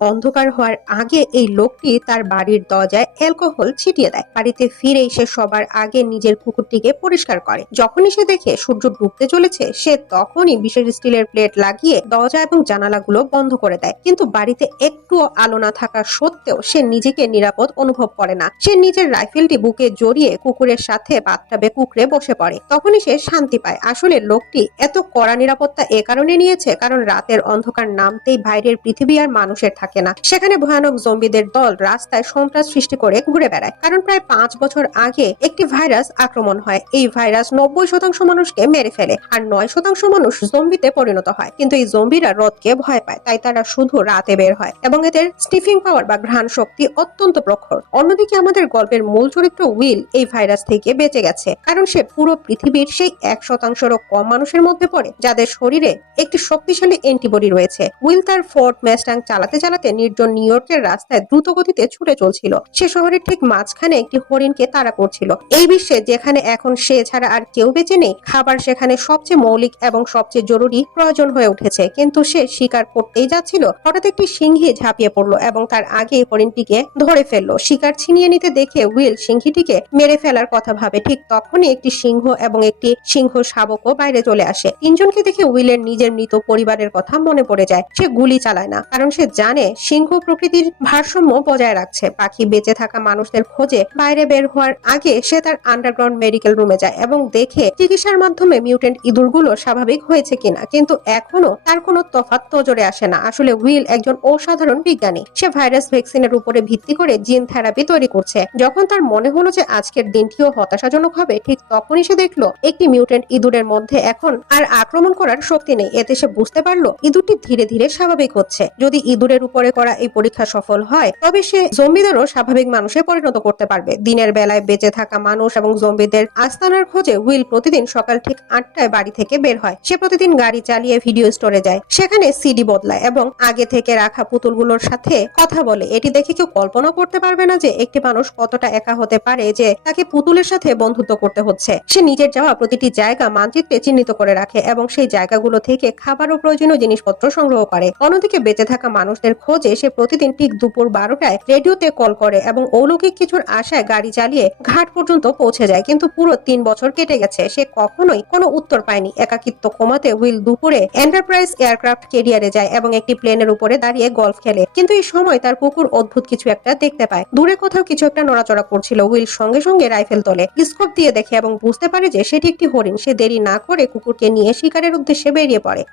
অন্ধকার হওয়ার আগে এই লোকটি তার বাড়ির দরজায় অ্যালকোহল ছিটিয়ে দেয়। বাড়িতে ফিরে সে সবার আগে নিজের কুকুরটিকে পরিষ্কার করে। যখনই সে দেখে সূর্য ডুবতে চলেছে, সে তখনই বিশেষ স্টিলের প্লেট লাগিয়ে দরজা এবং জানালাগুলো বন্ধ করে দেয়। কিন্তু বাড়িতে একটুও আলো না থাকা সত্ত্বেও সে নিজেকে নিরাপদ অনুভব করে না। সে নিজের রাইফেলটি বুকে জড়িয়ে কুকুরের সাথে বাথটাবে কুঁকড়ে বসে পড়ে। তখনই সে শান্তি পায়। আসলে লোকটি এত কড়া নিরাপত্তা এ কারণে নিয়েছে কারণ রাতের অন্ধকার নামতেই বাইরের পৃথিবী আর মানুষের থাকে না। সেখানে ভয়ানক জম্বিদের দল রাস্তায় সন্ত্রাস সৃষ্টি করে ঘুরে বেড়ায়। কারণ প্রায় 5 বছর আগে একটি ভাইরাস আক্রমণ হয়। এই ভাইরাস 90% মানুষকে মেরে ফেলে আর 9% মানুষ জম্বিতে পরিণত হয়। কিন্তু এই জম্বিরা রোদকে ভয় পায়, তাই তারা শুধু রাতে বের হয় এবং এদের স্নিফিং পাওয়ার বা ঘ্রাণ শক্তি অত্যন্ত প্রখর। অন্যদিকে আমাদের গল্পের মূল চরিত্র উইল এই ভাইরাস থেকে বেঁচে গেছে কারণ সে পুরো পৃথিবীর সেই 1%-রও কম মানুষের মধ্যে পড়ে যাদের শরীরে একটি শক্তিশালী অ্যান্টিবডি রয়েছে। উইল তার ফোর্ড ম্যাস্টাং চালাতে চালাতে নির্জন নিউ ইয়র্কের রাস্তায় দ্রুত গতিতে ছুটে চলছিল। সে শহরের ঠিক মাঝখানে একটি হরিণকে তাড়া করছিল। এই বিশ্বে যেখানে এখন সে ছাড়া আর কেউ বেঁচে নেই, খাবার সেখানে সবচেয়ে মৌলিক এবং সবচেয়ে জরুরি প্রয়োজন হয়ে উঠেছে। কিন্তু সে শিকার করতেই যাচ্ছিল, হঠাৎ একটি সিংহী ঝাঁপিয়ে পড়লো এবং তার আগে হরিণটিকে ধরে ফেললো। শিকার ছিনিয়ে নিতে দেখে উইল সিংহীটিকে মেরে ফেলার কথা ভাবে। ঠিক তখনই একটি সিংহ এবং একটি সিংহ শাবকও বাইরে চলে আসে। তিনজনকে দেখে উইলের নিজের মৃত পরিবারের কথা মনে পড়ে যায়। সে গুলি চালায় না কারণ সে জানে সিংহ প্রকৃতির ভারসাম্য বজায় রাখছে। পাখি বেঁচে থাকা মানুষদের খোঁজে বাইরে বের হওয়ার আগে সে তার আন্ডারগ্রাউন্ড মেডিকেল রুমে যায় এবং দেখে চিকিৎসার মাধ্যমে মিউটেন্ট ইঁদুরগুলো স্বাভাবিক হয়েছে কিনা। কিন্তু এখনো তার কোনো তফাৎ নজরে আসে না। আসলে উইল একজন অসাধারণ বিজ্ঞানী। সে ভাইরাস ভ্যাকসিনের উপরে ভিত্তি করে জিন থেরাপি তৈরি করছে। যখন তার মনে হলো যে আজকের দিনটিও হতাশাজনক হবে, ঠিক তখনই সে দেখলো একটি মিউটেন্ট ইঁদুরের মধ্যে এখন আর আক্রমণ করার শক্তি নেই। এতে সে বুঝতে পারলো ইঁদুরটি ধীরে ধীরে স্বাভাবিক হচ্ছে। যদি ইঁদুরের উপরে করা এই পরীক্ষা সফল হয় তবে সে জম্বিদেরও স্বাভাবিক মানুষে পরিণত করতে পারবে। দিনের বেলায় বেঁচে থাকা মানুষ এবং জম্বিদের আস্তানার খোঁজে উইল প্রতিদিন সকাল ঠিক 8টায় বাড়ি থেকে বের হয়। সে প্রতিদিন গাড়ি চালিয়ে ভিডিও স্টোরে যায়, সেখানে সিডি বদলায় এবং আগে থেকে রাখা পুতুলগুলোর সাথে কথা বলে। এটি দেখে কেউ কল্পনা করতে পারবে না যে একটি মানুষ কতটা একা হতে পারে যে তাকে পুতুলের সাথে বন্ধুত্ব করতে হচ্ছে। সে নিজের যাওয়া প্রতিটি জায়গা মানচিত্রে চিহ্নিত করে রাখে এবং সেই জায়গাগুলো থেকে খাবার ও প্রয়োজনীয় জিনিসপত্র সংগ্রহ করে। অন্যদিকে বেঁচে থাকা মানুষদের খোঁজে সে প্রতিদিন ঠিক দুপুর 12টায় রেডিওতে কল করে এবং অলৌকিক কিছুর আশায় গাড়ি চালিয়ে ঘাট পর্যন্ত পৌঁছে যায়। কিন্তু পুরো 3 বছর কেটে গেছে, সে কখনোই কোনো উত্তর পায়নি। একাকিত্ব কমাতে উইল দুপুরে এন্টারপ্রাইজ এয়ারক্রাফট ক্যারিয়ারে যায় এবং একটি প্লেনের উপরে দাঁড়িয়ে গলফ খেলে। কিন্তু এই সময় তার কুকুর অদ্ভুত কিছু একটা দেখতে পায়। দূরে কোথাও কিছু একটা নড়াচড়া করছিল। উইল সঙ্গে সঙ্গে রাইফেল তোলে, স্কোপ দিয়ে দেখে এবং বুঝতে পারে যে সেটি একটি হরিণ। সে দেরি না করে কুকুরকে নিয়ে শিকারের উদ্দেশ্যে বেরিয়ে পড়ে।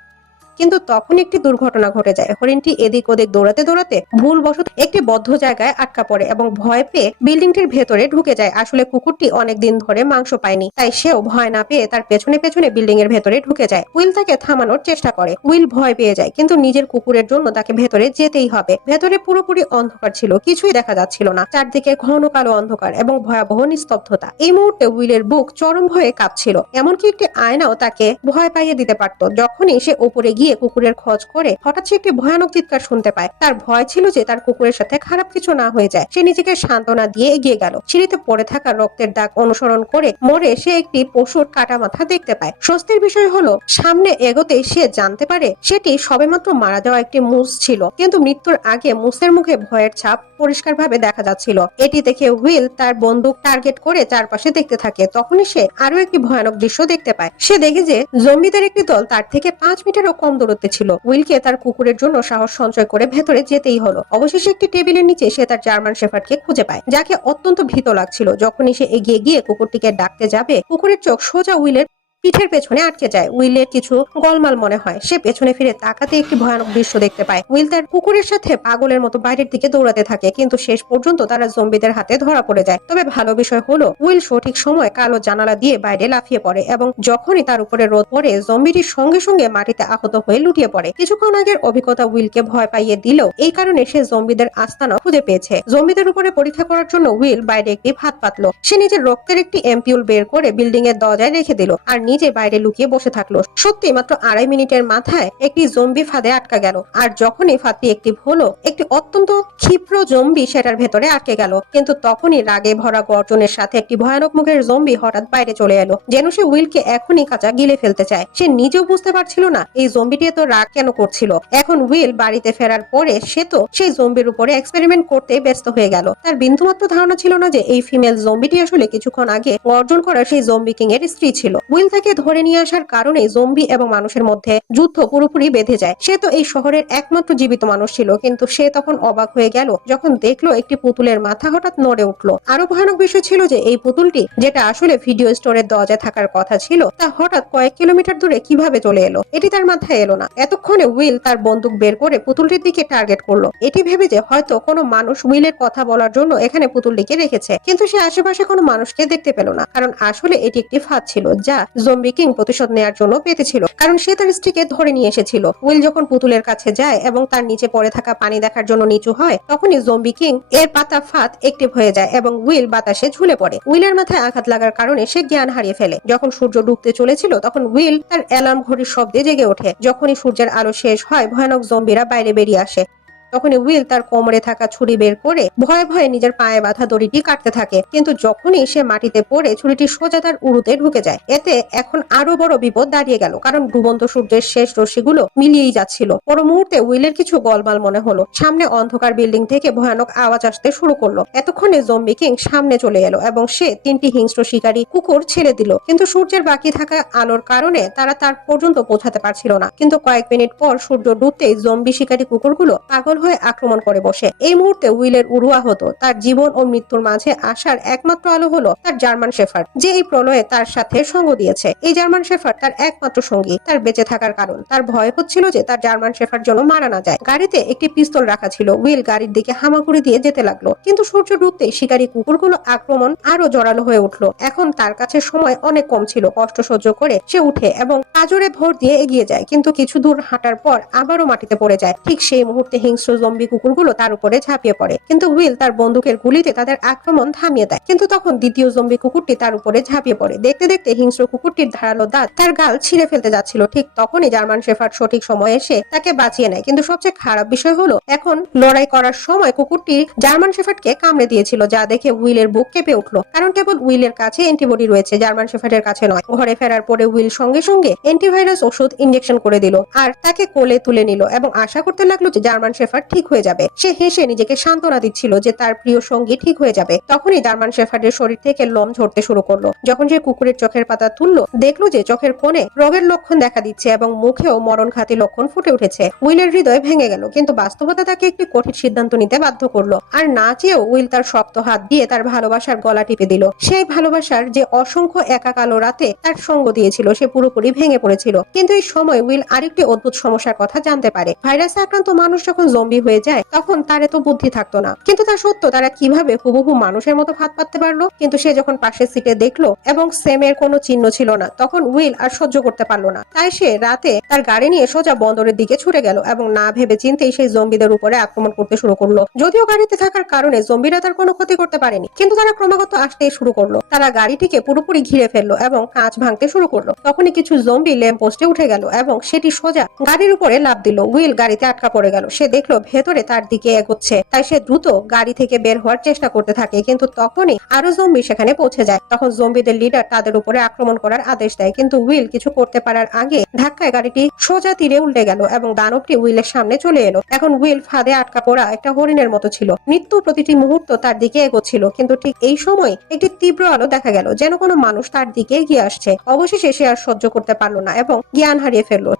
কিন্তু তখন একটি দুর্ঘটনা ঘটে যায়। হরিণটি এদিক ওদিক দৌড়াতে দৌড়াতে ভুলবশত একটি বদ্ধ জায়গায় আটকা পড়ে এবং ভয় পেয়ে বিল্ডিংটির ভেতরে ঢুকে যায়। আসলে কুকুরটি অনেকদিন ধরে মাংস পায়নি, তাই সেও ভয় না পেয়ে তার পেছনে পেছনে বিল্ডিং এর ভেতরে ঢুকে যায়। উইল তাকে থামানোর চেষ্টা করে। উইল ভয় পেয়ে যায়, কিন্তু নিজের কুকুরের জন্য তাকে ভেতরে যেতেই হবে। ভেতরে পুরোপুরি অন্ধকার ছিল, কিছুই দেখা যাচ্ছিল না। চারদিকে ঘন কালো অন্ধকার এবং ভয়াবহ নিস্তব্ধতা। এই মুহূর্তে উইলের বুক চরম ভয়ে কাঁপছিল। এমনকি একটি আয়নাও তাকে ভয় পাইয়ে দিতে পারত। যখনই সে উপরে গিয়ে কুকুরের খোঁজ করে হঠাৎ সে একটি ভয়ানক চিৎকার শুনতে পায়। তার ভয় ছিল যে তার কুকুরের সাথে খারাপ কিছু না হয়ে যায়। সে নিজেকে সান্ত্বনা দিয়ে এগিয়ে গেল। সিঁড়িতে পড়ে থাকা রক্তের দাগ অনুসরণ করে মোড়ে সে একটি পশুর কাটা মাথা দেখতে পায়। স্বস্তির বিষয় হলো সামনে এগোতেই সে জানতে পারে সেটি সবেমাত্র মারা যাওয়া একটি মুস ছিল, কিন্তু মৃত্যুর আগে মুসের মুখে ভয়ের ছাপ পরিষ্কারভাবে দেখা যাচ্ছিল। এটি দেখে হুইল তার বন্দুক টার্গেট করে চারপাশে দেখতে থাকে। তখনই সে আরো একটি ভয়ানক দৃশ্য দেখতে পায়। সে দেখে যে জম্বিদের একটি দল তার থেকে 5 মিটারও কম দূরত্বে ছিল। উইলকে তার কুকুরের জন্য সাহস সঞ্চয় করে ভেতরে যেতেই হলো। অবশেষে একটি টেবিলের নিচে সে তার জার্মান শেফার্ডকে খুঁজে পায়, যাকে অত্যন্ত ভীত লাগছিল। যখনই সে এগিয়ে গিয়ে কুকুরটিকে ডাকতে যাবে, কুকুরের চোখ সোজা উইলের পিঠের পেছনে আটকে যায়। উইলের কিছু গোলমাল মনে হয়। সে পেছনে ফিরে তাকাতে একটি ভয়ানক দৃশ্য দেখতে পায়। উইল তার কুকুরের সাথে পাগলের মতো বাইরের দিকে দৌড়াতে থাকে, কিন্তু শেষ পর্যন্ত তারা জম্বিদের হাতে ধরা পড়ে যায়। তবে ভালো বিষয় হলো উইল সঠিক সময় কালো জানালা দিয়ে বাইরে লাফিয়ে পড়ে এবং যখনই তার উপরে রোদ পড়ে জম্বিটির সঙ্গে সঙ্গে মাটিতে আহত হয়ে লুটিয়ে পড়ে। কিছুক্ষণ আগের অভিজ্ঞতা উইলকে ভয় পাইয়ে দিলেও এই কারণে সে জম্বিদের আস্তানা খুঁজে পেয়েছে। জম্বিদের উপরে পরীক্ষা করার জন্য উইল বাইরে একটি ভাত পাতলো। সে নিজের রক্তের একটি এম্পিউল বের করে বিল্ডিং এর দরজায় রেখে দিল আর নিজে বাইরে লুকিয়ে বসে থাকলো। সত্যি মাত্র 2.5 মিনিটের মাথায় একটি জম্বি ফাঁদে আটকা গেল। আর যখনই ফাঁদটি একটি হলো, একটি অত্যন্ত ক্ষিপ্র জম্বি সেটার ভেতরে আটকে গেল। কিন্তু তখনই রাগে ভরা গর্জনের সাথে একটি ভয়ানক মুখের জম্বি হঠাৎ বাইরে চলে এলো, যেন সে উইলকে এখনই কাঁচা গিলে ফেলতে চায়। সে নিজেও বুঝতে পারছিল না এই জম্বিটি এত রাগ কেন করছিল। এখন উইল বাড়িতে ফেরার পরে সে তো সেই জম্বির উপরে এক্সপেরিমেন্ট করতে ব্যস্ত হয়ে গেল। তার বিন্দুমাত্র ধারণা ছিল না যে এই ফিমেল জম্বিটি আসলে কিছুক্ষণ আগে অর্জন করা সেই জম্বি কিং এর স্ত্রী ছিল। উইল তাকে ধরে নিয়ে আসার কারণে জম্বি এবং মানুষের মধ্যে যুদ্ধ পুরোপুরি বেঁধে যায়। সে তো এই শহরের একমাত্র জীবিত মানুষ ছিল, কিন্তু সে তখন অবাক হয়ে গেল যখন দেখলো একটি পুতুলের মাথা হঠাৎ নড়ে উঠলো। আরো ভয়ানক বিষয় ছিল যে এই পুতুলটি, যেটা আসলে ভিডিও স্টোরের দরজায় থাকার কথা ছিল, তা হঠাৎ কয়েক কিলোমিটার দূরে কিভাবে চলে এলো এটি তার মাথায় এলো না। এতক্ষণে উইল তার বন্দুক বের করে পুতুলটির দিকে টার্গেট করলো, এটি ভেবে যে হয়তো কোনো মানুষ উইলের কথা বলার জন্য এখানে পুতুলটিকে রেখেছে। কিন্তু সে আশেপাশে কোনো মানুষকে দেখতে পেল না, কারণ আসলে এটি একটি ফাঁদ ছিল যা জম্বি কিং প্রতিশোধ নেয়ার জন্য পেতেছিল, কারণ সে তার স্ত্রীকে ধরে নিয়ে এসেছিল। উইল যখন পুতুলের কাছে যায় এবং তার নিচে পড়ে থাকা পানি দেখার জন্য নিচু হয়, তখনই জম্বি কিং এর পাতা ফাঁদ অ্যাক্টিভ হয়ে যায় এবং উইল বাতাসে ঝুলে পড়ে। উইলের মাথায় আঘাত লাগার কারণে সে জ্ঞান হারিয়ে ফেলে। যখন সূর্য ডুবতে চলেছিল তখন উইল তার অ্যালার্ম ঘড়ির শব্দে জেগে ওঠে। যখনই সূর্যের আলো শেষ হয়, ভয়ানক জম্বিরা বাইরে বেরিয়ে আসে। তখনই উইল তার কোমরে থাকা ছুরি বের করে ভয়ে ভয়ে নিজের পায়ে বাঁধা দড়িটি কাটতে থাকে, কিন্তু যখনই সে মাটিতে পড়ে ছুরিটি সোজা তার উরুতে ঢুকে যায়। এতে এখন আরো বড় বিপদ দাঁড়িয়ে গেল, কারণ ডুবন্ত সূর্যের শেষ রশ্মিগুলো মিলিয়েই যাচ্ছিল। পর মুহূর্তে উইলের কিছু গোলমাল মনে হলো। সামনে অন্ধকার বিল্ডিং থেকে ভয়ানক আওয়াজ আসতে শুরু করলো। এতক্ষণে জম্বি কিং সামনে চলে এলো এবং সে 3টি হিংস্র শিকারী কুকুর ছেড়ে দিল, কিন্তু সূর্যের বাকি থাকা আলোর কারণে তারা তার পর্যন্ত পৌঁছাতে পারছিল না। কিন্তু কয়েক মিনিট পর সূর্য ডুবতেই জম্বি শিকারী কুকুরগুলো পাগল হয়ে আক্রমণ করে বসে। এই মুহূর্তে উইলের উড়ুয়া হতো। তার জীবন ও মৃত্যুর মাঝে আসার একমাত্র আলো হলো তার জার্মান শেফার্ড, যে এই প্রলয়ে তার সাথে সঙ্গ দিয়েছে। এই জার্মান শেফার্ড তার একমাত্র সঙ্গী, তার বেঁচে থাকার কারণ। তার ভয় হচ্ছিল যে তার জার্মান শেফার্ড যেন মারা না যায়। গাড়িতে একটি পিস্তল রাখা ছিল। উইল গাড়ির দিকে হামাগুড়ি দিয়ে যেতে লাগলো, কিন্তু সূর্য ডুবতেই শিকারী কুকুরগুলো আক্রমণ আরো জোরালো হয়ে উঠলো। এখন তার কাছে সময় অনেক কম ছিল। কষ্ট সহ্য করে সে উঠে এবং পাজরে ভর দিয়ে এগিয়ে যায়, কিন্তু কিছু দূর হাঁটার পর আবারও মাটিতে পড়ে যায়। ঠিক সেই মুহূর্তে হিংস্র জম্বি কুকুরগুলো তার উপরে ঝাঁপিয়ে পড়ে, কিন্তু উইল তার বন্দুকের গুলিতে তাদের আক্রমণ থামিয়ে দেয়। কিন্তু তখন দ্বিতীয় জম্বি কুকুরটি তার উপরে ঝাঁপিয়ে পড়ে। দেখতে দেখতে হিংস্র কুকুরটির ধারালো দাঁত তার গাল ছিঁড়ে ফেলতে যাচ্ছিল। ঠিক তখনই জার্মান শেফার্ড সঠিক সময়ে এসে তাকে বাঁচিয়ে নেয়। কিন্তু সবচেয়ে খারাপ বিষয় হলো, এখন লড়াই করার সময় কুকুরটি জার্মান শেফার্ডকে কামড়ে দিয়েছিল, যা দেখে উইলের বুক কেঁপে উঠলো, কারণ কেবল উইলের কাছে অ্যান্টিবডি রয়েছে, জার্মান শেফার্ডের কাছে নয়। ঘরে ফেরার পরে উইল সঙ্গে সঙ্গে অ্যান্টিভাইরাস ওষুধ ইনজেকশন করে দিল আর তাকে কোলে তুলে নিল এবং আশা করতে লাগলো যে জার্মান শেফার্ড ঠিক হয়ে যাবে। সে হেসে নিজেকে সান্ত্বনা দিচ্ছিল যে তার প্রিয় সঙ্গী ঠিক হয়ে যাবে। তখনই জার্মান শেফার্ডের শরীর থেকে লোম ঝরতে শুরু করলো। যখন সে কুকুরের চোখের পাতা তুললো, দেখলো যে চোখের কোণে রোগের লক্ষণ দেখা দিচ্ছে এবং মুখেও মরণঘাতী লক্ষণ ফুটে উঠেছে। উইলের হৃদয় ভেঙে গেল, কিন্তু বাস্তবতা তাকে একটি কঠিন সিদ্ধান্ত নিতে বাধ্য করলো। আর না চেয়েও উইল তার শক্ত হাত দিয়ে তার ভালোবাসার গলা টিপে দিল। সেই ভালোবাসার যে অসংখ্য একা কালো রাতে তার সঙ্গ দিয়েছিল, সে পুরোপুরি ভেঙে পড়েছিল। কিন্তু এই সময় উইল আরেকটি অদ্ভুত সমস্যার কথা জানতে পারে। ভাইরাসে আক্রান্ত মানুষ যখন জম্বি হয়ে যায় তখন তার এত বুদ্ধি থাকতো না, কিন্তু তা সত্য তারা কিভাবে হুবহু মানুষের মতো ভাত পাততে পারলো। কিন্তু সে যখন পাশের সিটে দেখলো এবং সেমের কোনো চিহ্ন ছিল না, তখন উইল আর সহ্য করতে পারলো না। তাই সে রাতে তার গাড়ি নিয়ে সোজা বন্দরের দিকে ছুটে গেল এবং না ভেবে চিন্তেই সেই জম্বিদের উপরে আক্রমণ করতে শুরু করলো। যদিও গাড়িতে থাকার কারণে জম্বিরা তার কোনো ক্ষতি করতে পারেনি, কিন্তু তারা ক্রমাগত আসতেই শুরু করলো। তারা গাড়িটিকে পুরোপুরি ঘিরে ফেললো এবং কাঁচ ভাঙতে শুরু করলো। তখনই কিছু জম্বি ল্যাম্প পোস্টে উঠে গেল এবং সেটি সোজা গাড়ির উপরে লাফ দিল। উইল গাড়িতে আটকা পড়ে গেল। সে দেখলো ভেতরে তার দিকে এগোচ্ছে, তাই সে দ্রুত গাড়ি থেকে বের হওয়ার চেষ্টা করতে থাকে, কিন্তু তখনই আরো জম্বি সেখানে পৌঁছে যায়। তখন জম্বিদের লিডার তাদের উপরে আক্রমণ করার আদেশ দেয়, কিন্তু উইল কিছু করতে পারার আগে ধাক্কায় গাড়িটি সোজা তীরে উল্টে গেল এবং দানবটি উইলের সামনে চলে এলো। এখন উইল ফাঁদে আটকা পড়া একটা হরিণের মতো ছিল। মৃত্যু প্রতিটি মুহূর্ত তার দিকে এগোচ্ছিল, কিন্তু ঠিক এই সময় একটি তীব্র আলো দেখা গেল, যেন কোনো মানুষ তার দিকে এগিয়ে আসছে। অবশেষে সে আর সহ্য করতে পারলো না এবং জ্ঞান হারিয়ে ফেললো।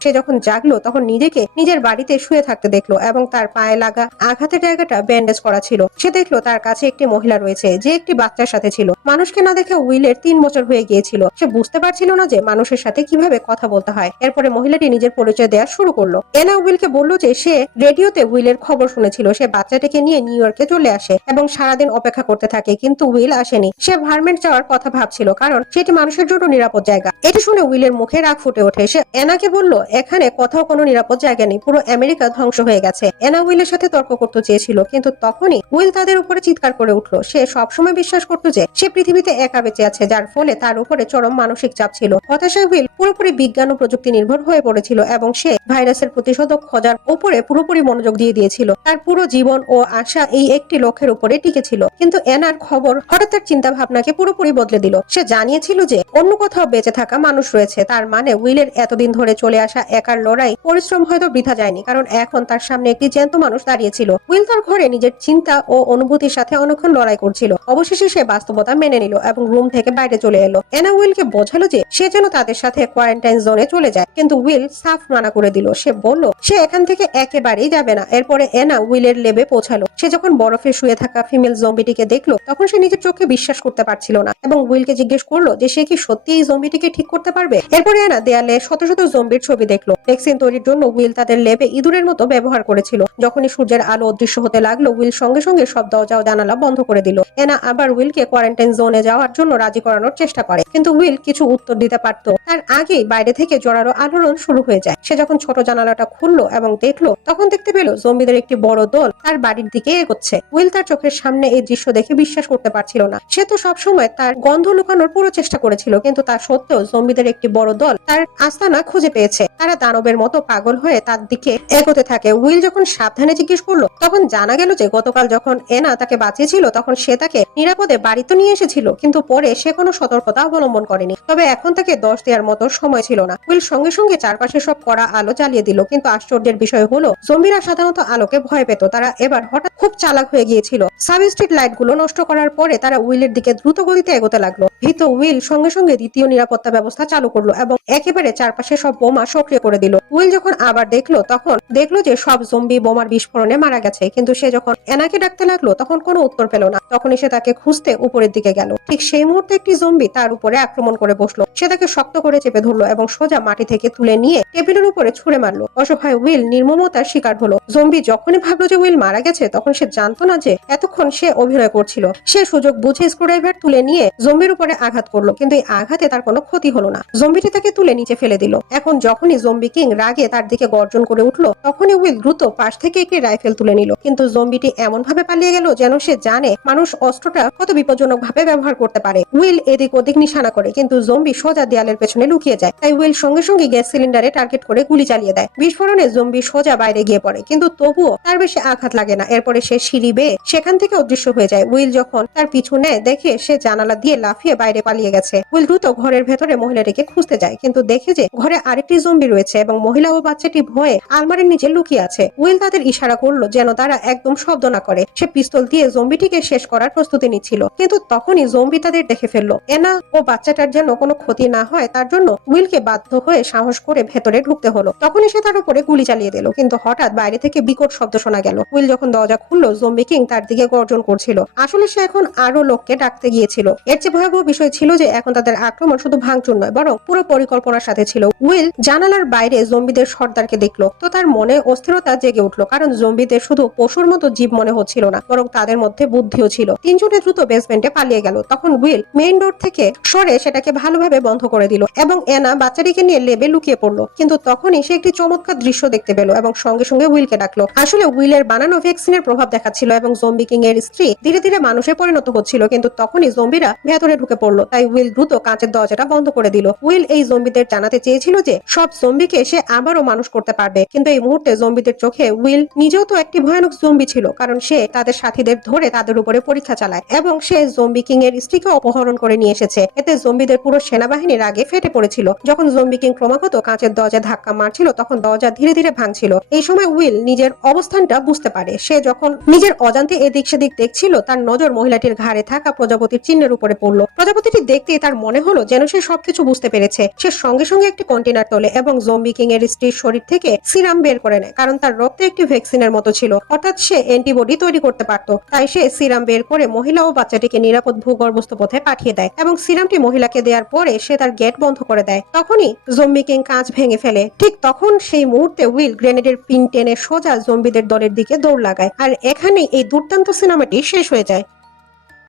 সে যখন জাগলো তখন নিজেকে নিজের বাড়িতে শুয়ে থাকতে দেখলো এবং তার পায়ে লাগা আঘাতের জায়গাটা ব্যান্ডেজ করা ছিল। সে দেখলো তার কাছে একটি মহিলা রয়েছে যে একটি বাচ্চার সাথে ছিল। মানুষকে না দেখে উইলের 3 বছর হয়ে গিয়েছিল। সে বুঝতে পারছিল না যে মানুষের সাথে কিভাবে কথা বলতে হয়। এরপরে মহিলাটি নিজের পরিচয় দেওয়া শুরু করলো। এনা উইলকে বললো যে সে রেডিওতে উইলের খবর শুনেছিল। সে বাচ্চাটাকে নিয়ে নিউ ইয়র্কে চলে আসে এবং সারাদিন অপেক্ষা করতে থাকে, কিন্তু উইল আসেনি। সে ভার্মেন্ট যাওয়ার কথা ভাবছিল, কারণ সেটি মানুষের জন্য নিরাপদ জায়গা। এটি শুনে উইলের মুখে রাগ ফুটে ওঠে। সে এনাকে বলল এখানে কোথাও কোনো নিরাপদ জায়গা নেই, পুরো আমেরিকা ধ্বংস হয়ে গেছে। এনা উইলের সাথে তর্ক করতে চেয়েছিল, কিন্তু তখনই উইল তাদের উপরে চিৎকার করে উঠলো। সে সবসময় বিশ্বাস করতো যে সে পৃথিবীতে একা বেঁচে আছে, যার ফলে তার উপরে চরম মানসিক চাপ ছিল। হতাশায় উইল পুরোপুরি বিজ্ঞান ও প্রযুক্তি নির্ভর হয়ে পড়েছিল এবং সে ভাইরাসের প্রতিষেধক খোঁজার উপরে পুরোপুরি মনোযোগ দিয়ে দিয়েছিল। তার পুরো জীবন ও আশা এই একটি লক্ষ্যের উপরে টিকে ছিল। কিন্তু এনার খবর হঠাৎ তার চিন্তা ভাবনাকে পুরোপুরি বদলে দিল। সে জানিয়েছিল যে অন্য কোথাও বেঁচে থাকা মানুষ রয়েছে। তার মানে উইলের এতদিন ধরে চলে আসা একার লড়াই পরিশ্রম হয়তো বৃথা যায়নি, কারণ এখন তার সামনে একটি জ্যান্ত মানুষ দাঁড়িয়েছিল। উইল তার ঘরে নিজের চিন্তা ও অনুভূতির সাথে অনেকক্ষণ লড়াই করছিল। অবশেষে সে বাস্তবতা মেনে নিল এবং রুম থেকে বাইরে চলে এলো। এনা উইলকে বোঝালো যে সে যেন তাদের সাথে কোয়ারেন্টাইন জোনে চলে যায়, কিন্তু উইল সাফ মানা করে দিল। সে বলল সে এখান থেকে একেবারেই যাবে না। এরপরে এনা উইলের লেবে পৌঁছালো। সে যখন বরফে শুয়ে থাকা ফিমেল জম্বিটিকে দেখলো, তখন সে নিজের চোখে বিশ্বাস করতে পারছিল না এবং উইলকে জিজ্ঞেস করলো যে সে কি সত্যি এই জম্বিটিকে ঠিক করতে পারবে। এরপরে এনা দেয়ালে শত শত জম্বির ছবি দেখলো। ভ্যাকসিন তৈরির জন্য উইল তাদের লেবে ইঁদুরের মতো ব্যবহার করেছিল। যখনই সূর্যের আলো অদৃশ্য হতে লাগলো, উইল সঙ্গে সঙ্গে সব দরজা ও জানালা বন্ধ করে দিল। এনা আবার উইলকে কোয়ারেন্টাইন জোনে যাওয়ার জন্য রাজি করানোর চেষ্টা করে, কিন্তু উইল কিছু উত্তর দিতে পারত তার আগেই বাইরে থেকে জোরালো আলোড়ন শুরু হয়ে যায়। সে যখন ছোট জানালাটা খুললো এবং দেখলো, তখন দেখতে পেল জম্বিদের একটি বড় দল তার বাড়ির দিকে এগোচ্ছে। উইল তার চোখের সামনে এই দৃশ্য দেখে বিশ্বাস করতে পারছিল না। সে তো সবসময় তার গন্ধ লুকানোর পুরো চেষ্টা করেছিল, কিন্তু তা সত্ত্বেও জম্বিদের একটি বড় দল তার আস্তানা খুঁজে পেয়েছে। তারা দানবের মতো পাগল হয়ে তার দিকে এগোতে থাকে। উইল যখন সাবধানে জিজ্ঞেস করলো, তখন জানা গেল যে গতকাল যখন এনা তাকে বাঁচিয়েছিল, তখন সে তাকে নিরাপদে বাড়িতে নিয়ে এসেছিল, কিন্তু পরে সে কোনো সতর্কতা অবলম্বন করেনি। তবে এখন তাকে দোষ দেওয়ার মতো সময় ছিল না। উইল সঙ্গে সঙ্গে চারপাশে সব কড়া আলো জ্বালিয়ে দিল, কিন্তু আশ্চর্যের বিষয় হলো জম্বিরা সাধারণত আলোকে ভয় পেত। তারা এবার হঠাৎ খুব চালাক হয়ে গিয়েছিল। সাব স্ট্রিট লাইট গুলো নষ্ট করার পরে তারা উইলের দিকে দ্রুত গতিতে এগোতে লাগলো। ভীত উইল সঙ্গে সঙ্গে দ্বিতীয় নিরাপত্তা ব্যবস্থা চালু করলো এবং একেবারে চারপাশে সব বোমা সক্রিয় করে দিল। উইল যখন আবার দেখলো, তখন দেখলো যে সব জম্বি বোমার বিস্ফোরণে মারা গেছে। কিন্তু সে যখন এনাকে ডাকতে লাগলো, তখন কোনো উত্তর পেল না। তখন সে তাকে খুঁজতে উপরের দিকে গেল। ঠিক সেই মুহূর্তে একটি জম্বি তার উপরে আক্রমণ করে বসলো। সে তাকে শক্ত করে চেপে ধরলো এবং সোজা মাটি থেকে তুলে নিয়ে টেবিলের উপরে ছুঁড়ে মারলো। অসহায় উইল নির্মমতার শিকার হলো। জম্বি যখনই ভাবলো যে উইল মারা গেছে, তখন সে জানতো না যে এতক্ষণ সে অভিনয় করছিল। সে সুযোগ বুঝে স্ক্রুড্রাইভার তুলে নিয়ে জম্বির উপরে আঘাত করলো, কিন্তু এই আঘাতে তার কোনো ক্ষতি হলো না। জম্বিটি তাকে তুলে নিচে ফেলে দিল। এখন যখনই জম্বি কিং রাগে তার দিকে গর্জন করে উঠলো, তখনই উইল দ্রুত পাশ থেকে একটি রাইফেল তুলে নিল। কিন্তু জম্বিটি এমন ভাবে পালিয়ে গেল যেন সে জানে মানুষ অস্ত্রটা কত বিপজ্জনক ভাবে ব্যবহার করতে পারে। উইল এদিক ওদিক নিশানা করে, কিন্তু জম্বি সোজা দেয়ালের পেছনে লুকিয়ে যায়। তাই উইল সঙ্গে সঙ্গে গ্যাস সিলিন্ডারে টার্গেট করে গুলি চালিয়ে দেয়। বিস্ফোরণে জম্বি সোজা বাইরে গিয়ে পড়ে, কিন্তু তবুও তার বেশি আঘাত লাগে না। এরপরে সে সিঁড়ি বেয়ে সেখান থেকে অদৃশ্য হয়ে যায়। উইল যখন তার পিছু নেয়, দেখে সে জানালা দিয়ে লাফিয়ে বাইরে পালিয়ে গেছে। উইল দ্রুত ঘরের ভেতরে মহিলাটিকে খুঁজতে যায়, কিন্তু দেখে যে ঘরে আরেকটি জম্বি রয়েছে এবং মহিলা ও বাচ্চাটি ভয়ে আলমারির নিচে লুকিয়ে আছে। উইল তাদের ইশারা করলো যেন তারা একদম শব্দ না করে। সে পিস্তল দিয়ে জম্বিটিকে শেষ করার প্রস্তুতি নিচ্ছিল, কিন্তু তখনই জম্বি তাদের দেখে ফেললো। এনা ও বাচ্চাটার যেন কোনো ক্ষতি না হয়, তার জন্য উইলকে বাধ্য হয়ে সাহস করে ভেতরে ঢুকতে হলো। তখনই সে তার উপরে গুলি চালিয়ে দিল, কিন্তু হঠাৎ বাইরে থেকে বিকট শব্দ শোনা গেল। উইল যখন দরজা খুললো, জম্বি কিং তার দিকে গর্জন করছিল। আসলে সে এখন আরো লোককে ডাকতে গিয়েছিল। এর চেয়ে ভয়াবহ বিষয় ছিল যে এখন তাদের আক্রমণ শুধু ভাঙচুর নয়, বরং পুরো পরিকল্পনার সাথে ছিল। উইল জানালার বাইরে জম্বিদের সর্দারকে দেখলো, তো তার মনে অস্থিরতা জেগে উঠলো, কারণ জম্বিদের শুধু পশুর মতো জীব মনে হচ্ছিল না, বরং তাদের মধ্যে বুদ্ধিও ছিল। তিনজনে দ্রুত বেসমেন্টে পালিয়ে গেল। তখন উইল মেইন ডোর থেকে সরে সেটাকে ভালোভাবে বন্ধ করে দিল এবং এনা বাচ্চাটিকে নিয়ে লেবে লুকিয়ে পড়লো। কিন্তু তখনই সে একটি চমৎকার দৃশ্য দেখতে পেল এবং সঙ্গে সঙ্গে উইলকে ডাকলো। আসলে উইলের বানানো ভ্যাকসিনের প্রভাব দেখাচ্ছিল এবং জম্বি কিং এর স্ত্রী ধীরে ধীরে মানুষে পরিণত হচ্ছিল। কিন্তু তখনই জম্বিরা ভেতরে ঢুকে পড়লো। তাই উইল দ্রুত কাঁচের দরজাটা বন্ধ করে দিল। উইল এই জম্বিদের জানাতে চেয়েছিল যে সব জম্বিকে সে আবারও মানুষ করতে পারবে, কিন্তু এই মুহূর্তে জম্বিদের চোখে উইল নিজেও তো একটি ভয়ানক জম্বি ছিল, কারণ সে তাদের সাথীদের ধরে তাদের উপরে পরীক্ষা চালায় এবং সে জম্বি কিং এর স্ত্রীকে অপহরণ করে নিয়ে এসেছে। এতে জম্বিদের পুরো সেনাবাহিনীর আগে ফেটে পড়েছিল। যখন জম্বি কিং ক্রমাগত কাঁচের দরজা ধাক্কা মারছিল, তখন দরজা ধীরে ধীরে ভাঙছিল। এই সময় উইল নিজের অবস্থানটা বুঝতে পারে। সে যখন নিজের অজান্তে এদিক সেদিক দেখছিল, তার নজর মহিলাটির ঘাড়ে থাকা প্রজাপতির চিহ্নের উপরে পড়লো। প্রজাপতিটি দেখতে তার মনে হলো যেন সে সবকিছু বুঝতে পেরেছে। সে সঙ্গে সঙ্গে একটি কন্টেনার তোলে এবং জম্বি কিং এর স্ত্রীর শরীর থেকে সিরাম বের করে নেয়, কারণ তার রক্তে একটি ভ্যাকসিনের মতো ছিল, অর্থাৎ সে অ্যান্টিবডি তৈরি করতে পারত। তাই সে সিরাম বের করে মহিলা ও বাচ্চাটিকে নিরাপদ ভূগর্ভস্থ পথে পাঠিয়ে দেয় এবং সিরামটি মহিলাকে দেওয়ার পরে সে তার গেট বন্ধ করে দেয়। তখনই জম্বি কিং কাঁচ ভেঙে ফেলে। ঠিক তখন সেই মুহূর্তে উইল গ্রেনেডের পিন টেনে সোজা জম্বিদের দলের দিকে দৌড় লাগায়। আর এখানেই এই দুর্দান্ত সিনেমাটি শেষ হয়ে যায়।